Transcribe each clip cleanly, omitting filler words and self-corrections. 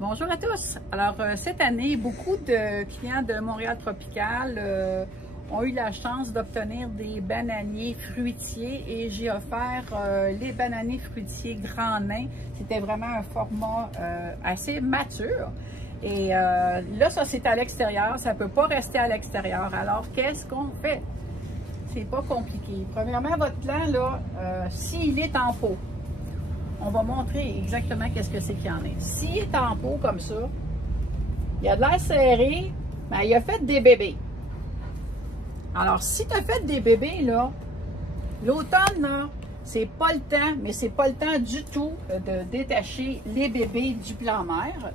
Bonjour à tous. Alors, cette année, beaucoup de clients de Montréal Tropical ont eu la chance d'obtenir des bananiers fruitiers et j'ai offert les bananiers fruitiers grand nain. C'était vraiment un format assez mature. Et là, ça c'est à l'extérieur, ça ne peut pas rester à l'extérieur. Alors, qu'est-ce qu'on fait? C'est pas compliqué. Premièrement, votre plant, là, s'il est en pot, on va montrer exactement qu'est-ce que c'est qu'il y en a. S'il est en pot comme ça, il a de l'air serré, ben, il a fait des bébés. Alors, si tu as fait des bébés, là, l'automne, là, c'est pas le temps, mais c'est pas le temps du tout de détacher les bébés du plant mère.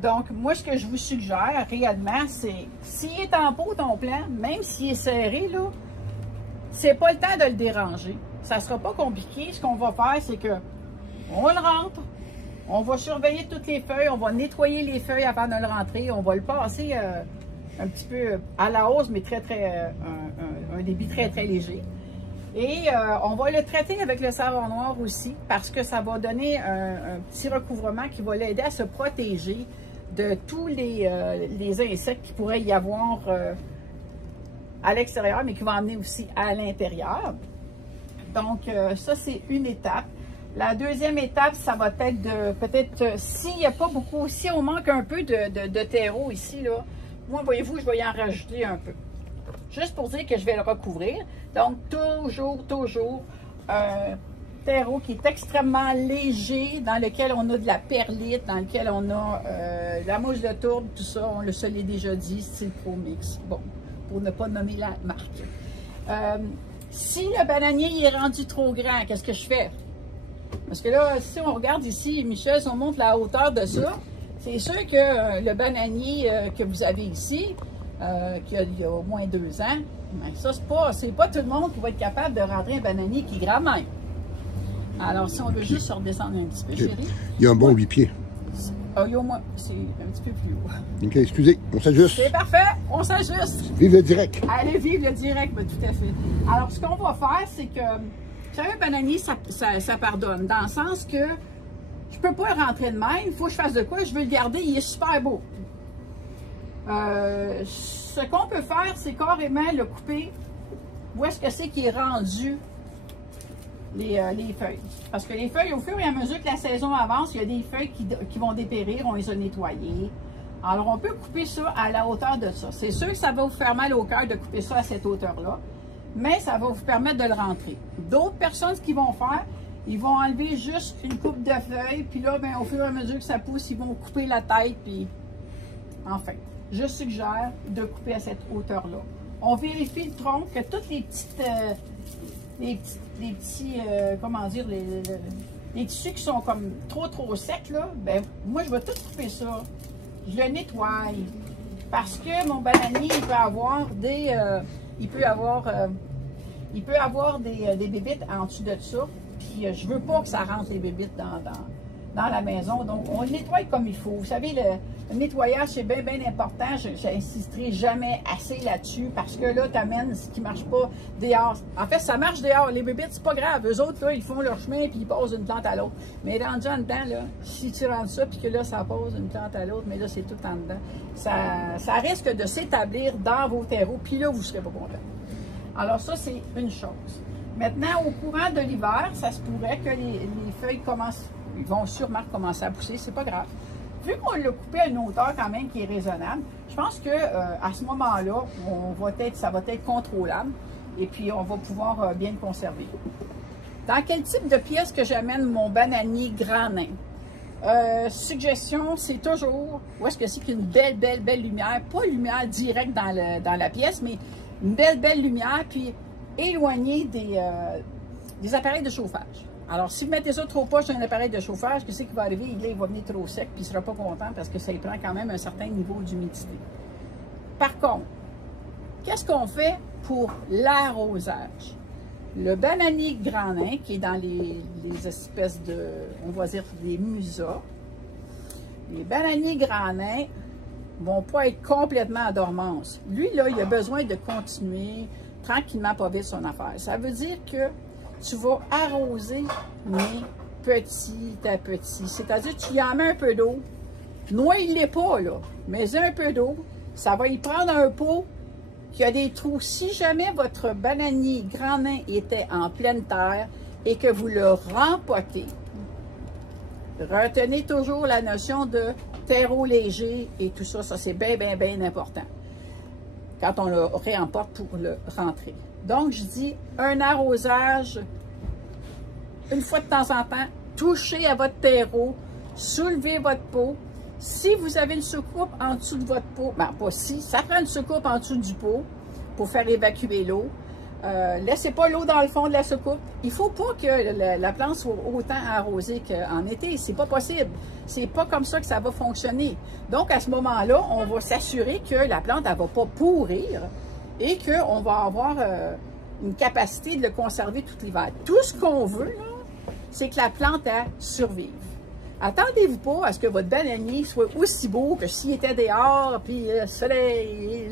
Donc, moi, ce que je vous suggère réellement, c'est, s'il est en pot, ton plant, même s'il est serré, là, c'est pas le temps de le déranger. Ça sera pas compliqué. Ce qu'on va faire, c'est que on le rentre, on va surveiller toutes les feuilles, on va nettoyer les feuilles avant de le rentrer, on va le passer un petit peu à la hausse, mais un débit très léger. Et on va le traiter avec le savon noir aussi, parce que ça va donner un petit recouvrement qui va l'aider à se protéger de tous les insectes qui pourraient y avoir à l'extérieur, mais qui vont amener aussi à l'intérieur. Donc, ça, c'est une étape. La deuxième étape, ça va être de, peut-être, s'il n'y a pas beaucoup, si on manque un peu de terreau ici, là, moi, voyez-vous, je vais y en rajouter un peu. Juste pour dire que je vais le recouvrir. Donc, toujours, un terreau qui est extrêmement léger, dans lequel on a de la perlite, dans lequel on a la mousse de tourbe, tout ça, on se l'est déjà dit, style Pro Mix. Bon, pour ne pas nommer la marque. Si le bananier il est rendu trop grand, qu'est-ce que je fais? Parce que là, si on regarde ici, Michel, si on montre la hauteur de ça, c'est sûr que le bananier que vous avez ici, qui a au moins 2 ans, ben ça, c'est pas tout le monde qui va être capable de rentrer un bananier qui est grand même. Alors, si on veut juste se redescendre un petit peu, chérie. Il y a un bon 8 pieds. Ah, il y a au moins, c'est un petit peu plus haut. OK, excusez, on s'ajuste. C'est parfait, on s'ajuste. Vive le direct. Allez, vive le direct, ben, tout à fait. Alors, ce qu'on va faire, c'est que, vous savez, un bananier, ça pardonne, dans le sens que je peux pas le rentrer de même, il faut que je fasse de quoi, je veux le garder, il est super beau. Ce qu'on peut faire, c'est carrément le couper. Où est-ce que c'est qui est rendu les feuilles? Parce que les feuilles, au fur et à mesure que la saison avance, il y a des feuilles qui vont dépérir, on les a nettoyées. Alors, on peut couper ça à la hauteur de ça. C'est sûr que ça va vous faire mal au cœur de couper ça à cette hauteur-là, mais ça va vous permettre de le rentrer. D'autres personnes, ce qu'ils vont faire, ils vont enlever juste une coupe de feuilles, puis là, ben, au fur et à mesure que ça pousse, ils vont couper la tête, puis enfin, je suggère de couper à cette hauteur-là. On vérifie le tronc, que toutes les petits, comment dire, les tissus qui sont comme trop secs, là, ben, moi, je vais tout couper ça. Je le nettoie. Parce que mon bananier, il peut avoir des bébites en dessous de ça. Puis, je veux pas que ça rentre les bébites dans la maison. Donc, on le nettoie comme il faut. Vous savez, le nettoyage, c'est bien important. J'insisterai jamais assez là-dessus parce que là, tu amènes ce qui ne marche pas dehors. En fait, ça marche dehors. Les bébites, c'est pas grave. Eux autres, là, ils font leur chemin puis ils passent d'une plante à l'autre. Mais rendu en dedans, là, si tu rentres ça puis que là, ça passe d'une plante à l'autre, mais là, c'est tout en dedans, ça risque de s'établir dans vos terreaux puis là, vous ne serez pas content. Alors, ça, c'est une chose. Maintenant, au courant de l'hiver, ça se pourrait que les feuilles ils vont sûrement commencer à pousser, c'est pas grave. Vu qu'on l'a coupé à une hauteur quand même qui est raisonnable, je pense que à ce moment-là, ça va être contrôlable et puis on va pouvoir bien le conserver. Dans quel type de pièce que j'amène mon bananier grand nain? Suggestion, c'est toujours où est-ce que c'est qu'une belle lumière, pas une lumière directe dans la pièce, mais une belle lumière, puis éloigné des appareils de chauffage. Alors, si vous mettez ça trop proche d'un appareil de chauffage, qu'est-ce qui va arriver? Il va venir trop sec, puis il ne sera pas content parce que ça lui prend quand même un certain niveau d'humidité. Par contre, qu'est-ce qu'on fait pour l'arrosage? Le bananier grand nain, qui est dans les espèces de, on va dire, des musas, les bananiers grand nain ne vont pas être complètement en dormance. Lui, là, il a besoin de continuer tranquillement, pas vite son affaire. Ça veut dire que tu vas arroser, mais petit à petit. C'est-à-dire, tu y en mets un peu d'eau, Noyez-les pas, là. Mettez un peu d'eau. Ça va y prendre un pot qui a des trous. Si jamais votre bananier grand nain était en pleine terre et que vous le rempotez, retenez toujours la notion de terreau léger et tout ça. Ça, c'est bien, bien, bien important quand on le réemporte pour le rentrer. Donc, je dis un arrosage une fois de temps en temps. Touchez à votre terreau, soulevez votre pot. Si vous avez une soucoupe en dessous de votre pot, ben pas si, ça prend une soucoupe en dessous du pot pour faire évacuer l'eau. Laissez pas l'eau dans le fond de la soucoupe. Il ne faut pas que la plante soit autant arrosée qu'en été. C'est pas possible. C'est pas comme ça que ça va fonctionner. Donc, à ce moment-là, on va s'assurer que la plante, elle ne va pas pourrir et qu'on va avoir une capacité de le conserver tout l'hiver. Tout ce qu'on veut, c'est que la plante, elle survive. Attendez-vous pas à ce que votre bananier soit aussi beau que s'il était dehors, puis le soleil,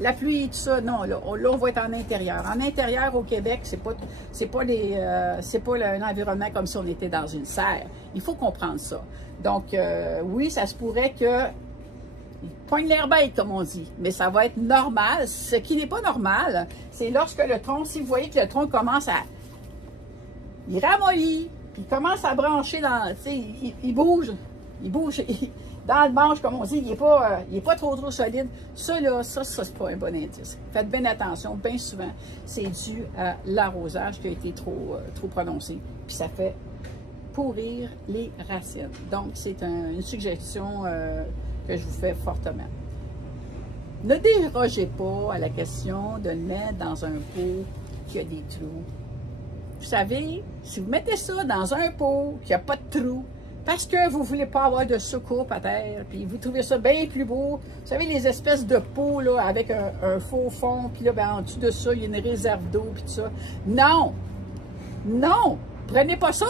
la pluie, tout ça. Non, là, on va être en intérieur. En intérieur, au Québec, c'est pas un environnement comme si on était dans une serre. Il faut comprendre ça. Donc, oui, ça se pourrait que poigne l'air bête, comme on dit, mais ça va être normal. Ce qui n'est pas normal, c'est lorsque le tronc, si vous voyez que le tronc commence à... Il ramollit, puis il commence à brancher dans... Tu sais, il bouge. Dans le manche, comme on dit, il n'est pas trop solide. Ça, là, ça c'est pas un bon indice. Faites bien attention, bien souvent, c'est dû à l'arrosage qui a été trop prononcé. Puis ça fait pourrir les racines. Donc, c'est une suggestion que je vous fais fortement. Ne dérogez pas à la question de le mettre dans un pot qui a des trous. Vous savez, si vous mettez ça dans un pot qui n'a pas de trous, parce que vous ne voulez pas avoir de soucoupe à terre, puis vous trouvez ça bien plus beau, vous savez, les espèces de pots là, avec un faux fond, puis là, ben, en dessous de ça, il y a une réserve d'eau, puis tout ça. Non! Non! Prenez pas ça!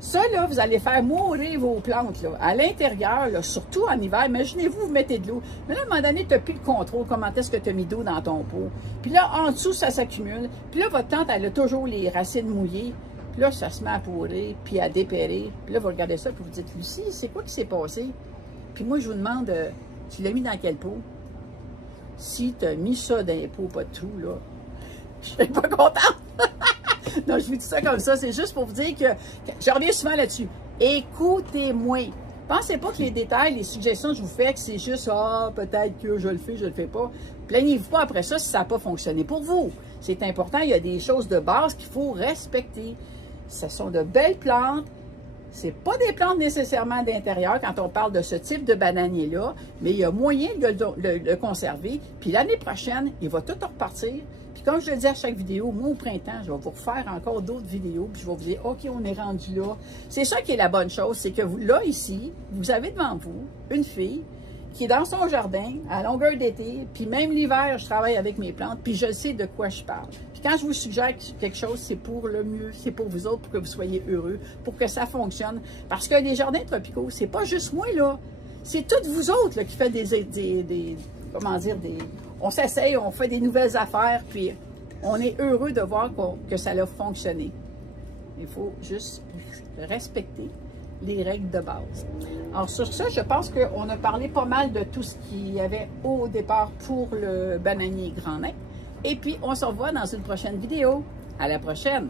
Ça, là, vous allez faire mourir vos plantes, là. À l'intérieur, là, surtout en hiver, imaginez-vous, vous mettez de l'eau. Mais là, à un moment donné, tu n'as plus le contrôle, comment est-ce que tu as mis d'eau dans ton pot. Puis là, en dessous, ça s'accumule. Puis là, votre plante, elle a toujours les racines mouillées. Puis là, ça se met à pourrir, puis à dépérir. Puis là, vous regardez ça, puis vous dites, Lucie, c'est quoi qui s'est passé? Puis moi, je vous demande, tu l'as mis dans quel pot? Si tu as mis ça dans les pots, pas de trou, là, je suis pas contente. Non, je vous dis ça comme ça, c'est juste pour vous dire que je reviens souvent là-dessus. Écoutez-moi. Pensez pas que les détails, les suggestions que je vous fais, que c'est juste, peut-être que je le fais pas. Plaignez-vous pas après ça si ça n'a pas fonctionné pour vous. C'est important, il y a des choses de base qu'il faut respecter. Ce sont de belles plantes. C'est pas des plantes nécessairement d'intérieur quand on parle de ce type de bananier-là, mais il y a moyen de le conserver. Puis l'année prochaine, il va tout repartir. Puis comme je le dis à chaque vidéo, moi au printemps, je vais vous refaire encore d'autres vidéos, puis je vais vous dire, OK, on est rendu là. C'est ça qui est la bonne chose, c'est que vous, là, ici, vous avez devant vous une fille qui est dans son jardin, à longueur d'été, puis même l'hiver, je travaille avec mes plantes, puis je sais de quoi je parle. Puis quand je vous suggère quelque chose, c'est pour le mieux, c'est pour vous autres, pour que vous soyez heureux, pour que ça fonctionne. Parce que les jardins tropicaux, c'est pas juste moi, là. C'est toutes vous autres, là, qui faites on s'essaye, on fait des nouvelles affaires, puis on est heureux de voir que ça a fonctionné. Il faut juste respecter les règles de base. Alors sur ça, je pense qu'on a parlé pas mal de tout ce qu'il y avait au départ pour le bananier grand nain. Et puis, on se revoit dans une prochaine vidéo. À la prochaine!